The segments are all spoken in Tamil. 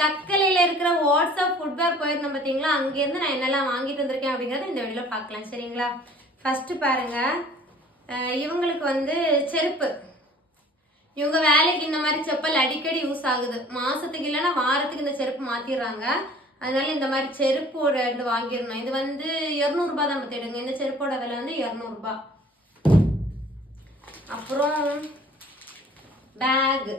தக்கலையில் இருக்கிற வாட்ஸ்அப் ஃபுட்வேர் போயிருந்தோம் பார்த்தீங்களா அங்கேருந்து நான் என்னெல்லாம் வாங்கிட்டு வந்திருக்கேன் அப்படிங்கிறத இந்த வீடியோவில் பார்க்கலாம். சரிங்களா? ஃபஸ்ட்டு பாருங்கள் இவங்களுக்கு வந்து செருப்பு. இவங்க வேலைக்கு இந்த மாதிரி செப்பல் அடிக்கடி யூஸ் ஆகுது. மாதத்துக்கு இல்லைன்னா வாரத்துக்கு இந்த செருப்பு மாற்றிடுறாங்க அதனால இந்த மாதிரி செருப்பு ஒரு ரெண்டு வாங்கிடணும். இது வந்து இரநூறுபா தான் பார்த்துடுங்க இந்த செருப்போட விலை வந்து இரநூறுபா. அப்புறம் பேகு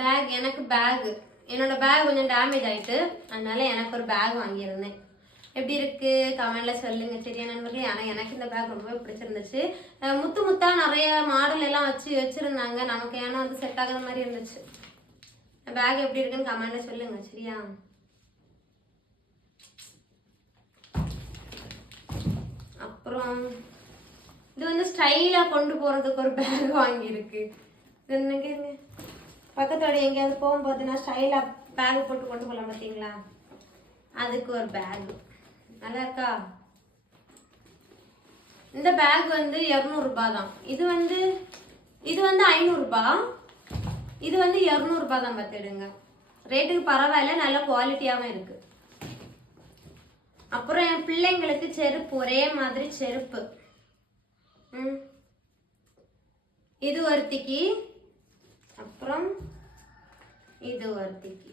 பேக் எனக்கு பேக் என்னோட பேக் கொஞ்சம் டேமேஜ் ஆகிட்டு அதனால எனக்கு ஒரு பேக் வாங்கியிருந்தேன். எப்படி இருக்கு? கமெண்ட்ல சொல்லுங்க. சரியா நண்பர்களே? ஆனால் எனக்கு இந்த பேக் ரொம்பவே பிடிச்சிருந்துச்சு. முத்து முத்தா நிறைய மாடல் எல்லாம் வச்சு வச்சிருந்தாங்க. நமக்கு ஏன்னா வந்து செட் ஆகாத மாதிரி இருந்துச்சு. பேக் எப்படி இருக்குன்னு கமெண்ட்ல சொல்லுங்க. சரியா? அப்புறம் இது வந்து ஸ்டைலாக கொண்டு போகிறதுக்கு ஒரு பேக் வாங்கியிருக்கு. இது என்னங்க பக்கத்தோட எங்கேயாவது போகும்போது நான் ஸ்டைலாக பேக் போட்டு கொண்டு போகலாம் பார்த்தீங்களா? அதுக்கு ஒரு பேக் நல்லா இருக்கா? இந்த பேக் வந்து இரநூறுபா தான். இது வந்து இது வந்து ஐநூறுரூபா இது வந்து இரநூறுபா தான் பார்த்துடுங்க. ரேட்டுக்கு பரவாயில்ல நல்ல குவாலிட்டியாகவும் இருக்குது அப்புறம் என் பிள்ளைங்களுக்கு செருப்பு ஒரே மாதிரி செருப்பு. ம். இது ஒருத்திக்கு அப்புறம் இது ஒருத்திக்கு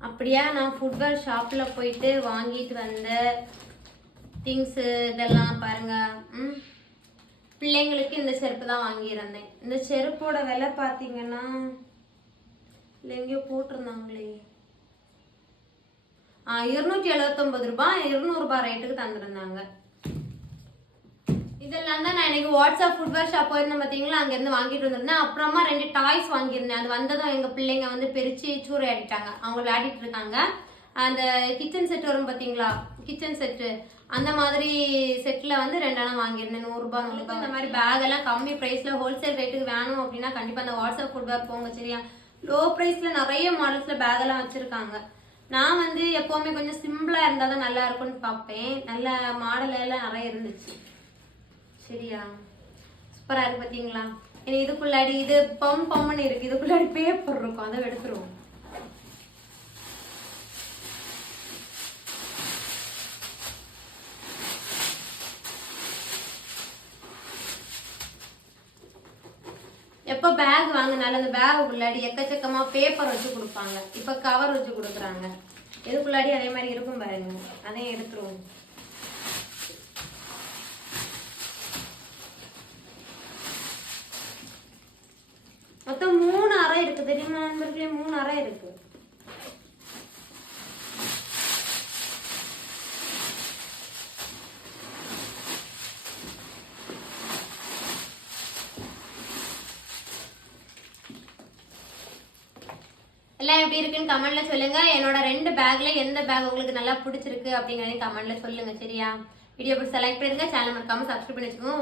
அப்படியா நான் ஃபுட்வேர் ஷாப்பில் போயிட்டு வாங்கிட்டு வந்த திங்ஸு இதெல்லாம் பாருங்கள் ம். பிள்ளைங்களுக்கு இந்த செருப்பு தான் வாங்கியிருந்தேன். இந்த செருப்போட விலை பார்த்தீங்கன்னா இல்லை எங்கேயோ போட்டிருந்தாங்களே. ஆ இருநூற்றி எழுபத்தொம்பது ரூபாய் இருநூறுபா ரேட்டுக்கு தந்துருந்தாங்க. இதெல்லாம் தான் நான் எனக்கு வாட்ஸ்அப் ஃபுட்வேர் ஷாப் போயிருந்தேன் பார்த்தீங்களா அங்கேருந்து வாங்கிட்டு வந்திருந்தேன். அப்புறமா ரெண்டு டாய்ஸ் வாங்கியிருந்தேன். அது வந்ததும் எங்கள் பிள்ளைங்க வந்து பிரித்து சூறை ஆடிட்டாங்க அவங்க விளையாடிட்டு இருக்காங்க. அந்த கிச்சன் செட் வரும் பார்த்தீங்களா கிச்சன் செட்டு அந்த மாதிரி செட்டில் வந்து ரெண்டெண்ணம் வாங்கியிருந்தேன். நூறுரூபா நூறுரூபா இந்த மாதிரி பேக் எல்லாம் கம்மி ப்ரைஸில் ஹோல்சேல் ரேட்டுக்கு வேணும் அப்படின்னா கண்டிப்பாக அந்த வாட்ஸ்அப் ஃபுட்வேர் போங்க சரியா? லோ ப்ரைஸில் நிறைய மாடல்ஸில் பேக் எல்லாம் வச்சுருக்காங்க. நான் வந்து எப்போவுமே கொஞ்சம் சிம்பிளாக இருந்தால் தான் நல்லா இருக்கும்னு பார்ப்பேன். நல்ல மாடல் எல்லாம் நிறைய இருந்துச்சு. சரியா? சூப்பரா இருக்கு பாத்தீங்களா? இனி இதுக்குள்ளாடி இது பம் பம்னு இருக்கு. இதுக்குள்ளாடி பேப்பர் இருக்கும். அதை எடுத்துருவோம். எப்போ பேக் வாங்கினாலும் அந்த பேக் உள்ளாடி எக்கச்சக்கமாக பேப்பர் வச்சு கொடுப்பாங்க. இப்போ கவர் வச்சு கொடுக்குறாங்க. இதுக்குள்ளாடி அதே மாதிரி இருக்கும் பாருங்க. அதையும் எடுத்துருவோம் மொத்தம் மூணு அறை இருக்கு தெரியுமா மூணு அறை இருக்கு. எல்லாம் எப்படி இருக்குன்னு கமெண்ட்ல சொல்லுங்க. என்னோட ரெண்டு பேக்ல எந்த பேக் உங்களுக்கு நல்லா பிடிச்சிருக்கு அப்படிங்கறதையும் கமெண்ட்ல சொல்லுங்க சரியா? வீடியோ செலக்ட் லைக் பண்ணிருங்க சேனல் மறக்காம சப்ஸ்கிரைப் பண்ணி வச்சுக்கோங்க